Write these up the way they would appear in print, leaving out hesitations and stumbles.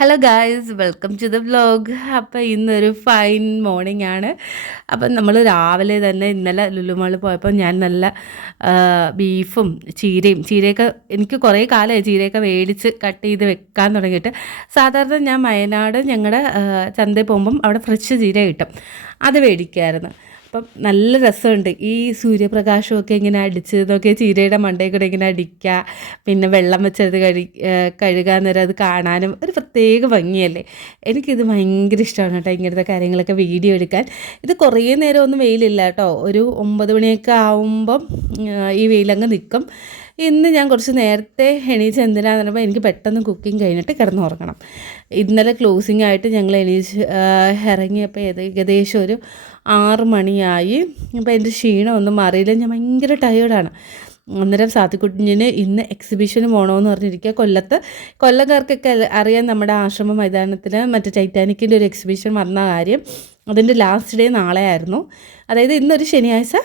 Hello guys, welcome to the vlog. അപ്പോൾ ഇന്നൊരു fine morning ആണ്. അപ്പം നമ്മൾ രാവിലെ തന്നെ ഇന്നലെ ലുലു മാളിൽ പോയപ്പോൾ ഞാൻ നല്ല ബീഫും ചീരയൊക്കെ എനിക്ക് കുറേ കാലമായി ചീരയൊക്കെ മേടിച്ച് കട്ട് ചെയ്ത് വെക്കാൻ തുടങ്ങിയിട്ട്. സാധാരണ ഞാൻ വയനാട് ഞങ്ങളുടെ ചന്തയിൽ പോകുമ്പം അവിടെ ഫ്രഷ് ചീര കിട്ടും, അത് മേടിക്കായിരുന്നു. അപ്പം നല്ല രസമുണ്ട് ഈ സൂര്യപ്രകാശമൊക്കെ ഇങ്ങനെ അടിച്ച് ഇതൊക്കെ ചീരയുടെ മണ്ടയിൽ കൂടെ ഇങ്ങനെ അടിക്കുക, പിന്നെ വെള്ളം വെച്ചത് കഴുകാൻ നേരം അത് കാണാനും ഒരു പ്രത്യേക ഭംഗിയല്ലേ. എനിക്കിത് ഭയങ്കര ഇഷ്ടമാണ് കേട്ടോ, ഇങ്ങനത്തെ കാര്യങ്ങളൊക്കെ വീഡിയോ എടുക്കാൻ. ഇത് കുറേ നേരം ഒന്നും വെയിലില്ല കേട്ടോ, ഒരു 9 മണിയൊക്കെ ആവുമ്പം ഈ വെയിലങ്ങ് നിൽക്കും. ഇന്ന് ഞാൻ കുറച്ച് നേരത്തെ എണീച്ച് എന്തിനാന്ന് പറയുമ്പോൾ എനിക്ക് പെട്ടെന്ന് കുക്കിംഗ് കഴിഞ്ഞിട്ട് കിടന്നുറങ്ങണം. ഇന്നലെ ക്ലോസിംഗ് ആയിട്ട് ഞങ്ങൾ ഇറങ്ങിയപ്പോൾ ഏകദേശം ഒരു 6 മണിയായി. അപ്പോൾ എൻ്റെ ക്ഷീണമൊന്നും മാറിയില്ല, ഞാൻ ഭയങ്കര ടയേർഡാണ്. അന്നേരം സാത്തിക്കുഞ്ഞിന് ഇന്ന് എക്സിബിഷന് പോകണമെന്ന് പറഞ്ഞിരിക്കുക. കൊല്ലക്കാർക്കൊക്കെ അറിയാം, നമ്മുടെ ആശ്രമ മൈതാനത്തിൽ മറ്റേ ടൈറ്റാനിക്കിൻ്റെ ഒരു എക്സിബിഷൻ വന്ന കാര്യം. അതിൻ്റെ ലാസ്റ്റ് ഡേ നാളെ ആയിരുന്നു. അതായത് ഇന്നൊരു ശനിയാഴ്ച,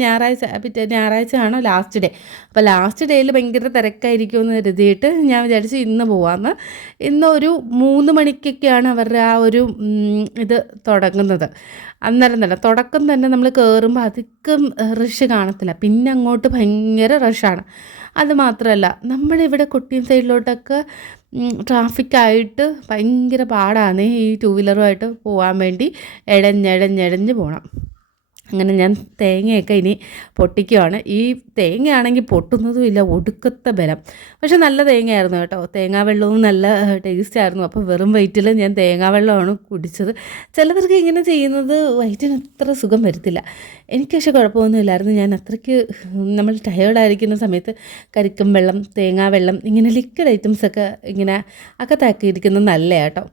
ഞായറാഴ്ച ആണോ ലാസ്റ്റ് ഡേ. അപ്പോൾ ലാസ്റ്റ് ഡേയിൽ ഭയങ്കര തിരക്കായിരിക്കുമെന്ന് കരുതിയിട്ട് ഞാൻ വിചാരിച്ചു ഇന്ന് പോവാമെന്ന്. ഇന്നൊരു 3 മണിക്കൊക്കെയാണ് അവരുടെ ആ ഒരു ഇത് തുടങ്ങുന്നത്. അന്നേരം തന്നെ തുടക്കം തന്നെ നമ്മൾ കയറുമ്പോൾ അധികം റഷ് കാണത്തില്ല, പിന്നെ അങ്ങോട്ട് ഭയങ്കര റഷാണ്. അത് മാത്രമല്ല നമ്മുടെ ഇവിടെ കൊട്ടിയം സൈഡിലോട്ടൊക്കെ ട്രാഫിക്കായിട്ട് ഭയങ്കര പാടാണ് ഈ 2 വീലറുമായിട്ട് പോകാൻ വേണ്ടി. എഴഞ്ഞ് പോകണം. അങ്ങനെ ഞാൻ തേങ്ങയൊക്കെ ഇനി പൊട്ടിക്കുവാണ്. ഈ തേങ്ങയാണെങ്കിൽ പൊട്ടുന്നതുമില്ല, ഒടുക്കത്തെ ബലം. പക്ഷെ നല്ല തേങ്ങയായിരുന്നു കേട്ടോ, തേങ്ങാവെള്ളവും നല്ല ടേസ്റ്റായിരുന്നു. അപ്പോൾ വെറും വയറ്റിൽ ഞാൻ തേങ്ങാവെള്ളമാണ് കുടിച്ചത്. ചിലവർക്ക് ഇങ്ങനെ ചെയ്യുന്നത് വയറ്റിന് അത്ര സുഖം വരത്തില്ല, എനിക്ക് പക്ഷേ കുഴപ്പമൊന്നുമില്ലായിരുന്നു. ഞാൻ അത്രയ്ക്ക് നമ്മൾ ടയേർഡായിരിക്കുന്ന സമയത്ത് കരിക്കും വെള്ളം, തേങ്ങാവെള്ളം, ഇങ്ങനെ ലിക്വിഡ് ഐറ്റംസൊക്കെ ഇങ്ങനെ അകത്താക്കിയിരിക്കുന്നത് നല്ല കേട്ടോ.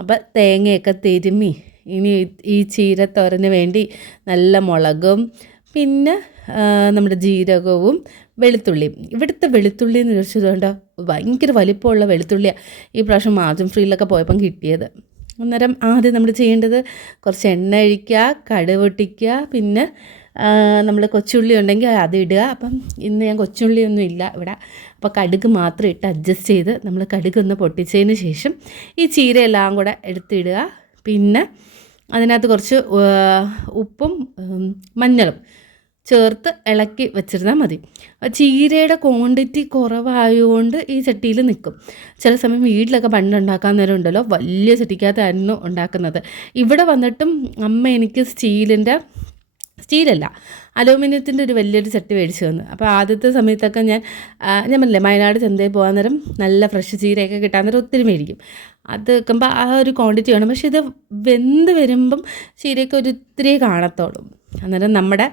അപ്പോൾ തേങ്ങയൊക്കെ തിരുമ്മി ഇനി ഈ ചീരത്തോരന് വേണ്ടി നല്ല മുളകും പിന്നെ നമ്മുടെ ജീരകവും വെളുത്തുള്ളിയും. ഇവിടുത്തെ വെളുത്തുള്ളി എന്ന് ചോദിച്ചതുകൊണ്ട് ഭയങ്കര വലിപ്പമുള്ള വെളുത്തുള്ളിയാണ് ഈ പ്രാവശ്യം മാർജിൻ ഫ്രീയിലൊക്കെ പോയപ്പം കിട്ടിയത്. അന്നേരം ആദ്യം നമ്മൾ ചെയ്യേണ്ടത് കുറച്ച് എണ്ണ ഒഴിക്കുക, കടുക് പൊട്ടിക്കുക, പിന്നെ നമ്മൾ കൊച്ചുള്ളി ഉണ്ടെങ്കിൽ അതിടുക. അപ്പം ഇന്ന് ഞാൻ കൊച്ചുള്ളിയൊന്നും ഇല്ല ഇവിടെ, അപ്പോൾ കടുക് മാത്രം ഇട്ട് അഡ്ജസ്റ്റ് ചെയ്ത് നമ്മൾ കടുക് ഒന്ന് പൊട്ടിച്ചതിന് ശേഷം ഈ ചീരയെല്ലാം കൂടെ എടുത്തിടുക. പിന്നെ അതിനകത്ത് കുറച്ച് ഉപ്പും മഞ്ഞളും ചേർത്ത് ഇളക്കി വെച്ചിരുന്നാൽ മതി. ചീരയുടെ ക്വാണ്ടിറ്റി കുറവായതുകൊണ്ട് ഈ ചട്ടിയിൽ നിൽക്കും. ചില സമയം വീട്ടിലൊക്കെ പണ്ടുണ്ടാക്കാൻ നേരം ഉണ്ടല്ലോ, വലിയ ചട്ടിക്കകത്തായിരുന്നു ഉണ്ടാക്കുന്നത്. ഇവിടെ വന്നിട്ടും അമ്മ എനിക്ക് സ്റ്റീലല്ല, അലൂമിനിയത്തിൻ്റെ ഒരു വലിയൊരു ചട്ടി മേടിച്ച് തന്നു. അപ്പോൾ ആദ്യത്തെ സമയത്തൊക്കെ ഞാൻ പറഞ്ഞില്ലേ വയനാട് ചന്തയിൽ പോകാൻ നേരം നല്ല ഫ്രഷ് ചീരയൊക്കെ കിട്ടാൻ നേരം ഒത്തിരി മേടിക്കും. അത് വെക്കുമ്പോൾ ആ ഒരു ക്വാണ്ടിറ്റി വേണം. പക്ഷേ ഇത് വെന്ത് വരുമ്പം ചീരയൊക്കെ ഒരിത്തിരി കാണത്തുള്ളൂ. അന്നേരം നമ്മുടെ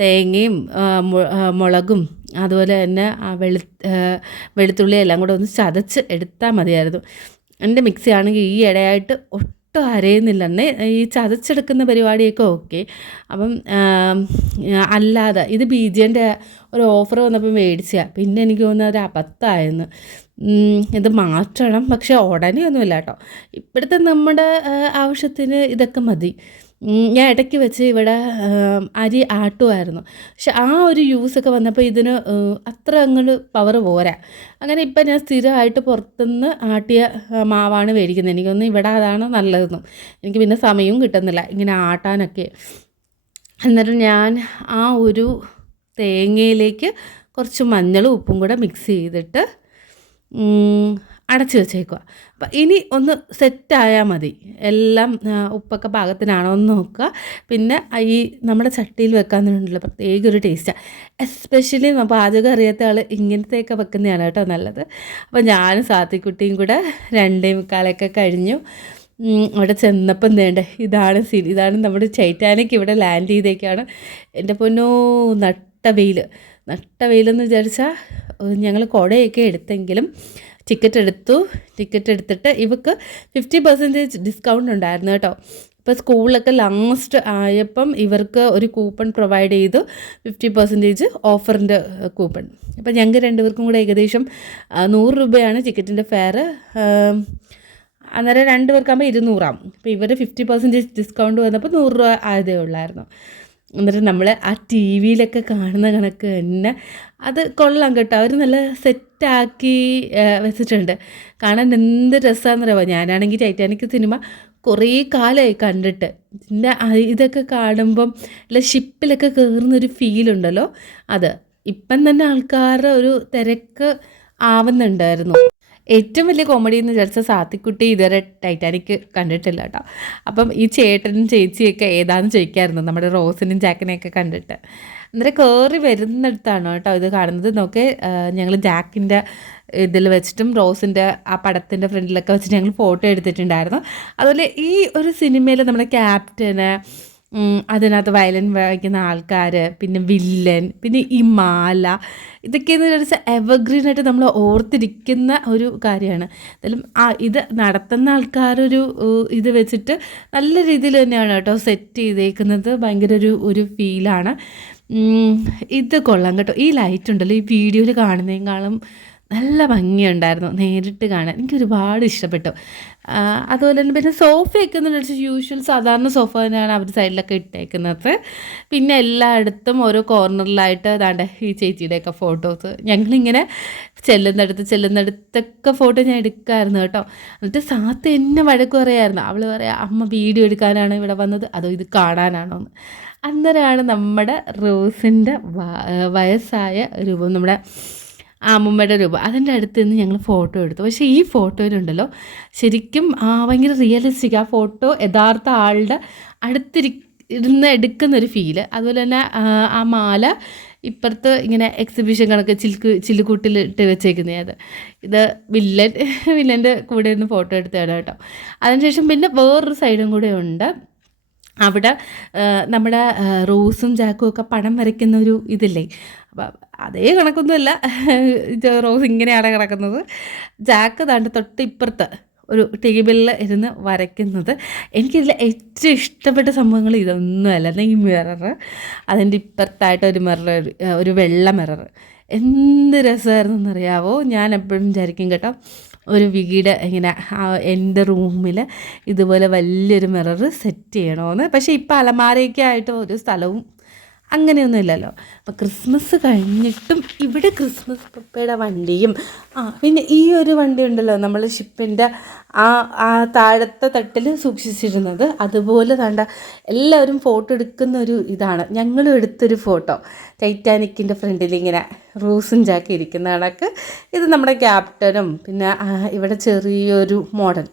തേങ്ങയും മുളകും അതുപോലെ തന്നെ വെളുത്തുള്ളി എല്ലാം കൂടെ ഒന്ന് ചതച്ച് എടുത്താൽ മതിയായിരുന്നു. എൻ്റെ മിക്സി ആണെങ്കിൽ ഈ ഇടയായിട്ട് ഒട്ടും അരയുന്നില്ലെന്ന്, ഈ ചതച്ചെടുക്കുന്ന പരിപാടിയൊക്കെ ഓക്കെ. അപ്പം അല്ലാതെ ഇത് BJൻ്റെ ഒരു ഓഫർ വന്നപ്പോൾ മേടിച്ചാൽ പിന്നെ എനിക്ക് തോന്നുന്നത് ഒരു അബദ്ധമായെന്ന്. ഇത് മാറ്റണം, പക്ഷേ ഉടനെ ഒന്നുമില്ല കേട്ടോ. ഇപ്പോഴത്തെ നമ്മുടെ ആവശ്യത്തിന് ഇതൊക്കെ മതി. ഞാൻ ഇടയ്ക്ക് വെച്ച് ഇവിടെ അരി ആട്ടുമായിരുന്നു, പക്ഷെ ആ ഒരു യൂസൊക്കെ വന്നപ്പോൾ ഇതിന് അത്ര അങ്ങോട്ട് പവർ പോരാ. അങ്ങനെ ഇപ്പം ഞാൻ സ്ഥിരമായിട്ട് പുറത്തുനിന്ന് ആട്ടിയ മാവാണ് മേടിക്കുന്നത്. എനിക്കൊന്ന് ഇവിടെ അതാണ് നല്ലതെന്നും, എനിക്ക് പിന്നെ സമയവും കിട്ടുന്നില്ല ഇങ്ങനെ ആട്ടാനൊക്കെ. അന്നേരം ഞാൻ ആ ഒരു തേങ്ങയിലേക്ക് കുറച്ച് മഞ്ഞളും ഉപ്പും കൂടെ മിക്സ് ചെയ്തിട്ട് അടച്ച് വെച്ചേക്കുക. അപ്പം ഇനി ഒന്ന് സെറ്റായാൽ മതി, എല്ലാം ഉപ്പൊക്കെ പാകത്തിനാണോ എന്ന് നോക്കുക. പിന്നെ ഈ നമ്മുടെ ചട്ടിയിൽ വെക്കാന്നുണ്ടല്ലോ പ്രത്യേക ഒരു ടേസ്റ്റാണ്. എസ്പെഷ്യലി പാചകം അറിയാത്ത ആൾ ഇങ്ങനത്തെയൊക്കെ വെക്കുന്നതാണ് കേട്ടോ നല്ലത്. അപ്പോൾ ഞാനും സാത്തിക്കുട്ടിയും കൂടെ 2:45 കഴിഞ്ഞു. അവിടെ ചെന്നപ്പം ഇതാണ് നമ്മുടെ ടൈറ്റാനിക് ഇവിടെ ലാൻഡ് ചെയ്തേക്കാണ്. എൻ്റെ പൊന്നോ, നട്ട വെയിലെന്ന് വിചാരിച്ചാൽ ഞങ്ങൾ കുടയൊക്കെ എടുത്തെങ്കിലും ടിക്കറ്റ് എടുത്തിട്ട് ഇവർക്ക് 50% ഡിസ്കൗണ്ട് ഉണ്ടായിരുന്നു കേട്ടോ. ഇപ്പോൾ സ്കൂളിലൊക്കെ ലാസ്റ്റ് ആയപ്പം ഇവർക്ക് ഒരു കൂപ്പൺ പ്രൊവൈഡ് ചെയ്തു, 50% ഓഫറിൻ്റെ കൂപ്പൺ. അപ്പോൾ ഞങ്ങൾക്ക് 2 പേർക്കും കൂടെ ഏകദേശം 100 രൂപയാണ് ടിക്കറ്റിൻ്റെ ഫെയർ. അന്നേരം 2 പേർക്കാകുമ്പോൾ 200 ആവും. അപ്പോൾ ഇവർ 50% ഡിസ്കൗണ്ട് വന്നപ്പോൾ 100 രൂപ ആയതേ ഉള്ളായിരുന്നു. എന്നിട്ട് നമ്മൾ ആ ടി വിയിലൊക്കെ കാണുന്ന കണക്ക് തന്നെ അത് കൊള്ളാം കേട്ടോ. അവർ നല്ല സെറ്റാക്കി വെച്ചിട്ടുണ്ട്. കാണാൻ എന്ത് രസമാണെന്നറിയാമോ. ഞാനാണെങ്കിൽ ടൈറ്റാനിക് സിനിമ കുറേ കാലമായി കണ്ടിട്ട്. പിന്നെ ഇതൊക്കെ കാണുമ്പം അല്ല ഷിപ്പിലൊക്കെ കയറുന്നൊരു ഫീലുണ്ടല്ലോ, അത് ഇപ്പം തന്നെ ആൾക്കാരുടെ ഒരു തിരക്ക് ആവുന്നുണ്ടായിരുന്നു. ഏറ്റവും വലിയ കോമഡി എന്ന് വിചാരിച്ച സാത്തിക്കുട്ടി ഇതുവരെ ടൈറ്റാനിക് കണ്ടിട്ടില്ല കേട്ടോ. അപ്പം ഈ ചേട്ടനും ചേച്ചിയൊക്കെ ഏതാണെന്ന് ചോദിക്കായിരുന്നു നമ്മുടെ റോസിനും ജാക്കിനെയൊക്കെ കണ്ടിട്ട്. അന്നേരം കയറി വരുന്നിടത്താണ് കേട്ടോ ഇത് കാണുന്നത്. നോക്കെ ഞങ്ങൾ ജാക്കിൻ്റെ ഇതിൽ വെച്ചിട്ടും റോസിൻ്റെ ആ പടത്തിൻ്റെ ഫ്രണ്ടിലൊക്കെ വെച്ചിട്ട് ഞങ്ങൾ ഫോട്ടോ എടുത്തിട്ടുണ്ടായിരുന്നു. അതുപോലെ ഈ ഒരു സിനിമയിൽ നമ്മുടെ ക്യാപ്റ്റന്, അതിനകത്ത് വയലിൻ വായിക്കുന്ന ആൾക്കാർ, പിന്നെ വില്ലൻ, പിന്നെ ഈ മാല, ഇതൊക്കെയെന്ന് വെച്ചാൽ എവർഗ്രീനായിട്ട് നമ്മൾ ഓർത്തിരിക്കുന്ന ഒരു കാര്യമാണ്. എന്തായാലും ഇത് നടത്തുന്ന ആൾക്കാരൊരു ഇത് വെച്ചിട്ട് നല്ല രീതിയിൽ തന്നെയാണ് കേട്ടോ സെറ്റ് ചെയ്തേക്കുന്നത്. ഭയങ്കര ഒരു ഫീലാണ്. ഇത് കൊള്ളാം കേട്ടോ. ഈ ലൈറ്റ് ഉണ്ടല്ലോ ഈ വീഡിയോയിൽ കാണുന്നതിനേക്കാളും നല്ല ഭംഗിയുണ്ടായിരുന്നു നേരിട്ട് കാണാൻ. എനിക്ക് ഒരുപാട് ഇഷ്ടപ്പെട്ടു. അതുപോലെ തന്നെ പിന്നെ സോഫയൊക്കെ എന്ന് വെച്ചാൽ യൂഷ്വൽ സാധാരണ സോഫ തന്നെയാണ് അവർ സൈഡിലൊക്കെ ഇട്ടേക്കുന്നത്. പിന്നെ എല്ലായിടത്തും ഓരോ കോർണറിലായിട്ട് അതാണ്ട് ഈ ചേച്ചിയുടെയൊക്കെ ഫോട്ടോസ്. ഞങ്ങളിങ്ങനെ ചെല്ലുന്നിടത്തൊക്കെ ഫോട്ടോ ഞാൻ എടുക്കാമായിരുന്നു കേട്ടോ. എന്നിട്ട് സാത്ത് എന്നെ വഴക്ക് പറയായിരുന്നു. അവൾ പറയാം, അമ്മ വീഡിയോ എടുക്കാനാണ് ഇവിടെ വന്നത് അതോ ഇത് കാണാനാണോ എന്ന്. അന്നേരമാണ് നമ്മുടെ റോസിൻ്റെ വയസ്സായ രൂപം, നമ്മുടെ അമ്മൂമ്മയുടെ രൂപം, അതിൻ്റെ അടുത്ത് നിന്ന് ഞങ്ങൾ ഫോട്ടോ എടുത്തു. പക്ഷേ ഈ ഫോട്ടോയിലുണ്ടല്ലോ ശരിക്കും ഭയങ്കര റിയലിസ്റ്റിക്. ആ ഫോട്ടോ യഥാർത്ഥ ആളുടെ ഇരുന്ന് എടുക്കുന്നൊരു ഫീല്. അതുപോലെ തന്നെ ആ മാല ഇപ്പുറത്ത് ഇങ്ങനെ എക്സിബിഷൻ കണക്ക് ചില്ലുകൂട്ടിലിട്ട് വെച്ചേക്കുന്നത്. ഇത് വില്ലൻ്റെ കൂടെ ഇരുന്ന് ഫോട്ടോ എടുത്തതാണ് കേട്ടോ. അതിനുശേഷം പിന്നെ വേറൊരു സൈഡും കൂടെ ഉണ്ട്. അവിടെ നമ്മുടെ റോസും ജാക്കും ഒക്കെ പടം വരയ്ക്കുന്ന ഒരു ഇതില്ലേ, അപ്പം അതേ കണക്കൊന്നുമല്ല. റോസ് ഇങ്ങനെയാണ് കിടക്കുന്നത്, ജാക്ക് താണ്ട് തൊട്ട് ഇപ്പുറത്ത് ഒരു ടേബിളിൽ ഇരുന്ന് വരയ്ക്കുന്നത്. എനിക്കിതിൽ ഏറ്റവും ഇഷ്ടപ്പെട്ട സംഭവങ്ങൾ ഇതൊന്നുമല്ല. ഈ മിറർ, അതിൻ്റെ ഇപ്പുറത്തായിട്ട് ഒരു വെള്ള മിറർ, എന്ത് രസമായിരുന്നു എന്നറിയാവോ. ഞാൻ എപ്പോഴും വിചാരിക്കും കേട്ടോ, ഒരു വീട് ഇങ്ങനെ എൻ്റെ റൂമിൽ ഇതുപോലെ വലിയൊരു മിറർ സെറ്റ് ചെയ്യണമെന്ന്. പക്ഷേ ഇപ്പോൾ അലമാരയൊക്കെ ആയിട്ട് ഒരു സ്ഥലവും അങ്ങനെയൊന്നും ഇല്ലല്ലോ. അപ്പോൾ ക്രിസ്മസ് കഴിഞ്ഞിട്ടും ഇവിടെ ക്രിസ്മസ് പപ്പയുടെ വണ്ടിയും പിന്നെ ഈ ഒരു വണ്ടി ഉണ്ടല്ലോ നമ്മൾ ഷിപ്പിൻ്റെ ആ താഴത്തെ തട്ടിൽ സൂക്ഷിച്ചിരുന്നത്, അതുപോലെ താണ്ട എല്ലാവരും ഫോട്ടോ എടുക്കുന്ന ഒരു ഇതാണ്. ഞങ്ങളും എടുത്തൊരു ഫോട്ടോ ടൈറ്റാനിക്കിൻ്റെ ഫ്രണ്ടിൽ ഇങ്ങനെ റോസും ജാക്കി ഇരിക്കുന്ന കണക്ക്. ഇത് നമ്മുടെ ക്യാപ്റ്റനും പിന്നെ ഇവിടെ ചെറിയൊരു മോഡൽ,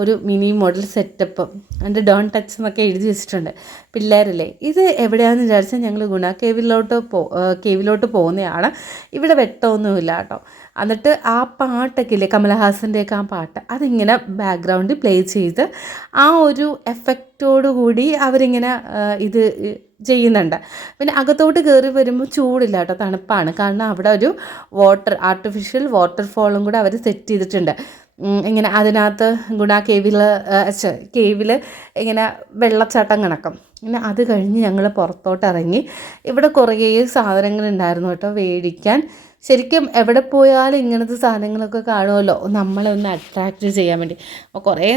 ഒരു മിനി മോഡൽ സെറ്റപ്പ്, അതിൻ്റെ ഡോൺ ടച്ച് എന്നൊക്കെ എഴുതി വെച്ചിട്ടുണ്ട്. പിള്ളേരല്ലേ. ഇത് എവിടെയാണെന്ന് വിചാരിച്ചാൽ ഞങ്ങൾ ഗുണ കേവിലോട്ട് പോകുന്നതാണ്. ഇവിടെ വെട്ടമൊന്നുമില്ല കേട്ടോ. എന്നിട്ട് ആ പാട്ടൊക്കെ ഇല്ലേ, കമലഹാസൻ്റെയൊക്കെ ആ പാട്ട്, അതിങ്ങനെ ബാക്ക്ഗ്രൗണ്ടിൽ പ്ലേ ചെയ്ത് ആ ഒരു എഫക്റ്റോടു കൂടി അവരിങ്ങനെ ഇത് ചെയ്യുന്നുണ്ട്. പിന്നെ അകത്തോട്ട് കയറി വരുമ്പോൾ ചൂടില്ല കേട്ടോ, തണുപ്പാണ്. കാരണം അവിടെ ഒരു ആർട്ടിഫിഷ്യൽ വാട്ടർഫോളും കൂടെ അവർ സെറ്റ് ചെയ്തിട്ടുണ്ട്. ഇങ്ങനെ അതിനകത്ത് ഗുണ കേവിൽ ഇങ്ങനെ വെള്ളച്ചാട്ടം കണക്കും. പിന്നെ അത് കഴിഞ്ഞ് ഞങ്ങൾ പുറത്തോട്ട് ഇറങ്ങി. ഇവിടെ കുറേ സാധനങ്ങളുണ്ടായിരുന്നു കേട്ടോ മേടിക്കാൻ. ശരിക്കും എവിടെ പോയാലും ഇങ്ങനത്തെ സാധനങ്ങളൊക്കെ കാണുമല്ലോ, നമ്മളെ ഒന്ന് അട്രാക്റ്റ് ചെയ്യാൻ വേണ്ടി. അപ്പോൾ കുറേ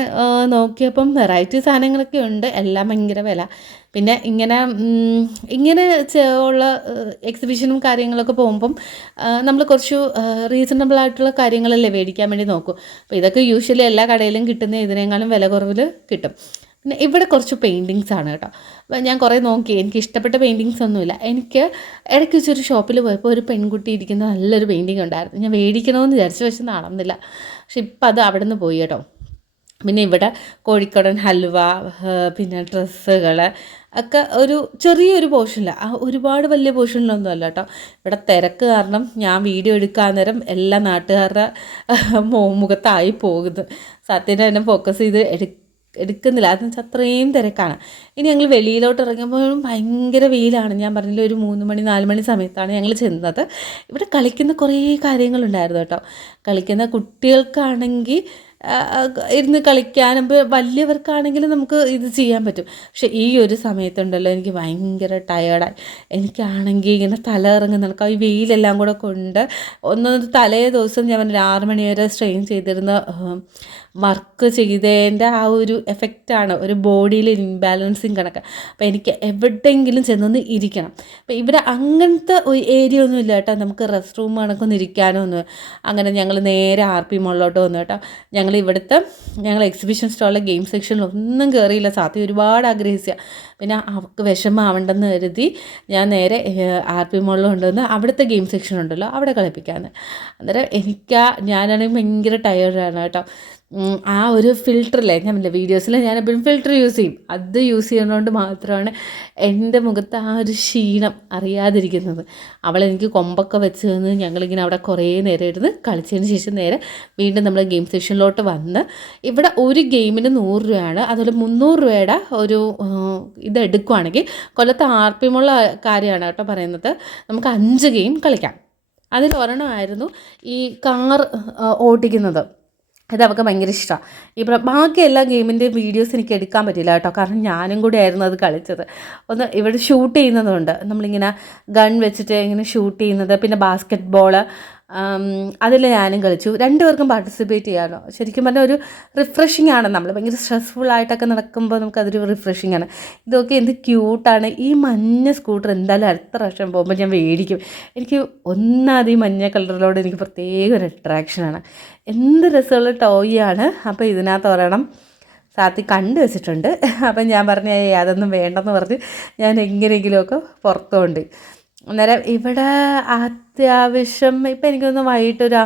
നോക്കിയപ്പം വെറൈറ്റി സാധനങ്ങളൊക്കെ ഉണ്ട്, എല്ലാം ഭയങ്കര വില. പിന്നെ ഇങ്ങനെ ഉള്ള എക്സിബിഷനും കാര്യങ്ങളൊക്കെ പോകുമ്പം നമ്മൾ കുറച്ച് റീസണബിൾ ആയിട്ടുള്ള കാര്യങ്ങളല്ലേ മേടിക്കാൻ വേണ്ടി നോക്കും. അപ്പോൾ ഇതൊക്കെ യൂഷ്വലി എല്ലാ കടയിലും കിട്ടുന്ന ഇതിനേക്കാളും വില കുറവിൽ കിട്ടും. പിന്നെ ഇവിടെ കുറച്ച് പെയിൻറ്റിങ്സ് ആണ് കേട്ടോ. ഞാൻ കുറേ നോക്കി, എനിക്ക് ഇഷ്ടപ്പെട്ട പെയിൻറ്റിങ്സ് ഒന്നുമില്ല. എനിക്ക് ഇടയ്ക്ക് വെച്ചൊരു ഷോപ്പിൽ പോയപ്പോൾ ഒരു പെൺകുട്ടി ഇരിക്കുന്ന നല്ലൊരു പെയിൻറ്റിങ് ഉണ്ടായിരുന്നു. ഞാൻ മേടിക്കണമെന്ന് വിചാരിച്ചു, പക്ഷെ നടന്നില്ല. പക്ഷെ ഇപ്പം അത് അവിടെ നിന്ന് പോയി കേട്ടോ. പിന്നെ ഇവിടെ കോഴിക്കോടൻ ഹൽവ, പിന്നെ ഡ്രസ്സുകൾ ഒക്കെ ഒരു ചെറിയൊരു പോർഷനില്ല, ഒരുപാട് വലിയ പോർഷനിലൊന്നും അല്ല കേട്ടോ. ഇവിടെ തിരക്ക് കാരണം ഞാൻ വീഡിയോ എടുക്കാൻ നേരം എല്ലാ നാട്ടുകാരുടെ മുഖത്തായി പോകുന്നു. സത്യനെ തന്നെ ഫോക്കസ് ചെയ്ത് എടുക്കുന്നില്ല, അതെന്ന് വെച്ചാൽ അത്രയും തിരക്കാണ്. ഇനി ഞങ്ങൾ വെളിയിലോട്ട് ഇറങ്ങുമ്പോഴും ഭയങ്കര വെയിലാണ്. ഞാൻ പറഞ്ഞില്ല, ഒരു 3 മണി 4 മണി സമയത്താണ് ഞങ്ങൾ ചെന്നത്. ഇവിടെ കളിക്കുന്ന കുറേ കാര്യങ്ങളുണ്ടായിരുന്നു കേട്ടോ. കളിക്കുന്ന കുട്ടികൾക്കാണെങ്കിൽ ഇരുന്ന് കളിക്കാനും വലിയവർക്കാണെങ്കിലും നമുക്ക് ഇത് ചെയ്യാൻ പറ്റും. പക്ഷെ ഈ ഒരു സമയത്തുണ്ടല്ലോ എനിക്ക് ഭയങ്കര ടയേർഡായി. എനിക്കാണെങ്കിൽ ഇങ്ങനെ തല ഇറങ്ങുന്ന നടക്കാം, ഈ വെയിലെല്ലാം കൂടെ കൊണ്ട് തലേ ദിവസം ഞാൻ 6 മണി വരെ സ്ട്രെയിൻ ചെയ്തിരുന്ന വർക്ക് ചെയ്തതിൻ്റെ ആ ഒരു എഫക്റ്റാണ് ഒരു ബോഡിയിൽ ഇൻബാലൻസിങ് കണക്ക്. അപ്പോൾ എനിക്ക് എവിടെയെങ്കിലും ചെന്നൊന്ന് ഇരിക്കണം. അപ്പോൾ ഇവിടെ അങ്ങനത്തെ ഒരു ഏരിയ ഒന്നും ഇല്ല കേട്ടോ, നമുക്ക് റെസ്റ്റ് റൂം കണക്കൊന്നും ഇരിക്കാനോ ഒന്നും. അങ്ങനെ ഞങ്ങൾ നേരെ RP മോളിലോട്ട് വന്നു കേട്ടോ. ഞങ്ങൾ എക്സിബിഷൻ സ്റ്റോളിലെ ഗെയിം സെക്ഷനിൽ ഒന്നും കയറിയില്ല. സാധ്യത ഒരുപാട് ആഗ്രഹിച്ച, പിന്നെ അവൾക്ക് വിഷമാവണ്ടെന്ന് കരുതി ഞാൻ നേരെ RP മോളിൽ കൊണ്ടുവന്ന് അവിടുത്തെ ഗെയിം സെക്ഷൻ ഉണ്ടല്ലോ അവിടെ കളിപ്പിക്കാമെന്ന്. അന്നേരം ഞാനാണെങ്കിൽ ഭയങ്കര ടയേർഡാണ് കേട്ടോ. ആ ഒരു ഫിൽറ്ററില്ലേ, ഞാൻ വീഡിയോസിൽ ഞാൻ എപ്പോഴും ഫിൽറ്റർ യൂസ് ചെയ്യും, അത് യൂസ് ചെയ്യുന്നതുകൊണ്ട് മാത്രമാണ് എൻ്റെ മുഖത്ത് ആ ഒരു ക്ഷീണം അറിയാതിരിക്കുന്നത്. അവളെനിക്ക് കൊമ്പൊക്കെ വെച്ച് നിന്ന് ഞങ്ങളിങ്ങനെ അവിടെ കുറേ നേരം ഇരുന്ന് കളിച്ചതിന് ശേഷം നേരെ വീണ്ടും നമ്മൾ ഗെയിം സെക്ഷനിലോട്ട് വന്ന്, ഇവിടെ ഒരു ഗെയിമിന് 100 രൂപയാണ്. അതുപോലെ 300 രൂപയുടെ ഒരു ഇത് എടുക്കുവാണെങ്കിൽ കൊല്ലത്ത് RP മോളിലെ കാര്യമാണ് കേട്ടോ പറയുന്നത്, നമുക്ക് 5 ഗെയിം കളിക്കാം. അതിൽ ഒരെണ്ണമായിരുന്നു ഈ കാർ ഓടിക്കുന്നത്. ഇത് അവൾക്ക് ഭയങ്കര ഇഷ്ടമാണ്. ബാക്കി എല്ലാ ഗെയിമിൻ്റെ വീഡിയോസ് എനിക്ക് എടുക്കാൻ പറ്റില്ല കേട്ടോ, കാരണം ഞാനും കൂടി ആയിരുന്നു അത് കളിച്ചത്. ഒന്ന് ഇവിടെ ഷൂട്ട് ചെയ്യുന്നതുകൊണ്ട് നമ്മളിങ്ങനെ ഗൺ വെച്ചിട്ട് ഇങ്ങനെ ഷൂട്ട് ചെയ്യുന്നത്, പിന്നെ ബാസ്ക്കറ്റ് ബോള്, അതിൽ ഞാനും കളിച്ചു. 2 പേർക്കും പാർട്ടിസിപ്പേറ്റ് ചെയ്യാമല്ലോ. ശരിക്കും പറഞ്ഞാൽ ഒരു റിഫ്രഷിംഗ് ആണ്. നമ്മൾ ഭയങ്കര സ്ട്രെസ്ഫുള്ളായിട്ടൊക്കെ നടക്കുമ്പോൾ നമുക്കതൊരു റിഫ്രഷിംഗ് ആണ്. ഇതൊക്കെ എന്ത് ക്യൂട്ടാണ്. ഈ മഞ്ഞ സ്കൂട്ടർ എന്തായാലും അടുത്ത പ്രാവശ്യം പോകുമ്പോൾ ഞാൻ മേടിക്കും. എനിക്ക് ഒന്നാമത് ഈ മഞ്ഞ കളറിലോട് എനിക്ക് പ്രത്യേക ഒരു അട്രാക്ഷനാണ്. എന്ത് രസമുള്ള ടോയാണ്. അപ്പോൾ ഇതിനകത്ത് ഒരെണ്ണം സാത്തി കണ്ടു വെച്ചിട്ടുണ്ട്. അപ്പം ഞാൻ പറഞ്ഞു അതൊന്നും വേണ്ടെന്ന് പറഞ്ഞ് ഞാൻ എങ്ങനെയെങ്കിലുമൊക്കെ പുറത്തുകൊണ്ട്. അന്നേരം ഇവിടെ അത്യാവശ്യം ഇപ്പം എനിക്കൊന്ന് വൈകിട്ടൊരു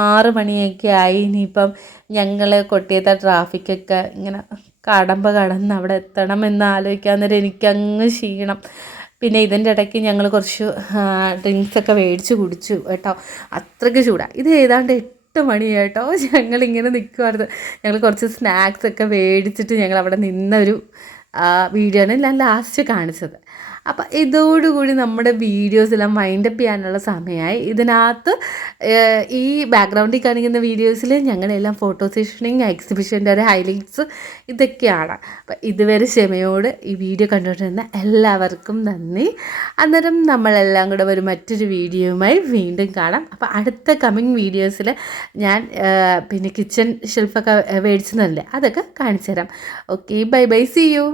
6 മണിയൊക്കെ ആയി. ഇനിയിപ്പം ഞങ്ങൾ കൊട്ടിയത്തെ ട്രാഫിക്കൊക്കെ ഇങ്ങനെ കടന്ന് അവിടെ എത്തണമെന്ന് ആലോചിക്കാൻ നേരം എനിക്കങ്ങ് ക്ഷീണം. പിന്നെ ഇതിൻ്റെ ഇടയ്ക്ക് ഞങ്ങൾ കുറച്ച് ഡ്രിങ്ക്സൊക്കെ മേടിച്ച് കുടിച്ചു കേട്ടോ, അത്രയ്ക്ക് ചൂടാണ്. ഇത് ഏതാണ്ട് 8 മണി കേട്ടോ. ഞങ്ങളിങ്ങനെ നിൽക്കുമായിരുന്നു. ഞങ്ങൾ കുറച്ച് സ്നാക്സൊക്കെ മേടിച്ചിട്ട് ഞങ്ങൾ അവിടെ നിന്നൊരു വീഡിയോ ആണ് ഞാൻ ലാസ്റ്റ് കാണിച്ചത്. അപ്പം ഇതോടുകൂടി നമ്മുടെ വീഡിയോസ് എല്ലാം വൈൻഡപ്പ് ചെയ്യാനുള്ള സമയമായി. ഇതിനകത്ത് ഈ ബാക്ക്ഗ്രൗണ്ടിൽ കാണിക്കുന്ന വീഡിയോസിൽ ഞങ്ങളെല്ലാം ഫോട്ടോ സെഷനിങ്, എക്സിബിഷൻ്റെ ഒരു ഹൈലൈറ്റ്സ് ഇതൊക്കെയാണ്. അപ്പം ഇതുവരെ ക്ഷമയോട് ഈ വീഡിയോ കണ്ടുകൊണ്ടിരുന്ന എല്ലാവർക്കും നന്ദി. അന്നേരം നമ്മളെല്ലാം കൂടെ ഒരു മറ്റൊരു വീഡിയോയുമായി വീണ്ടും കാണാം. അപ്പോൾ അടുത്ത കമ്മിങ് വീഡിയോസിൽ ഞാൻ പിന്നെ കിച്ചൺ ഷെൽഫൊക്കെ മേടിച്ചതല്ലേ അതൊക്കെ കാണിച്ചു തരാം. Okay, bye bye, see U.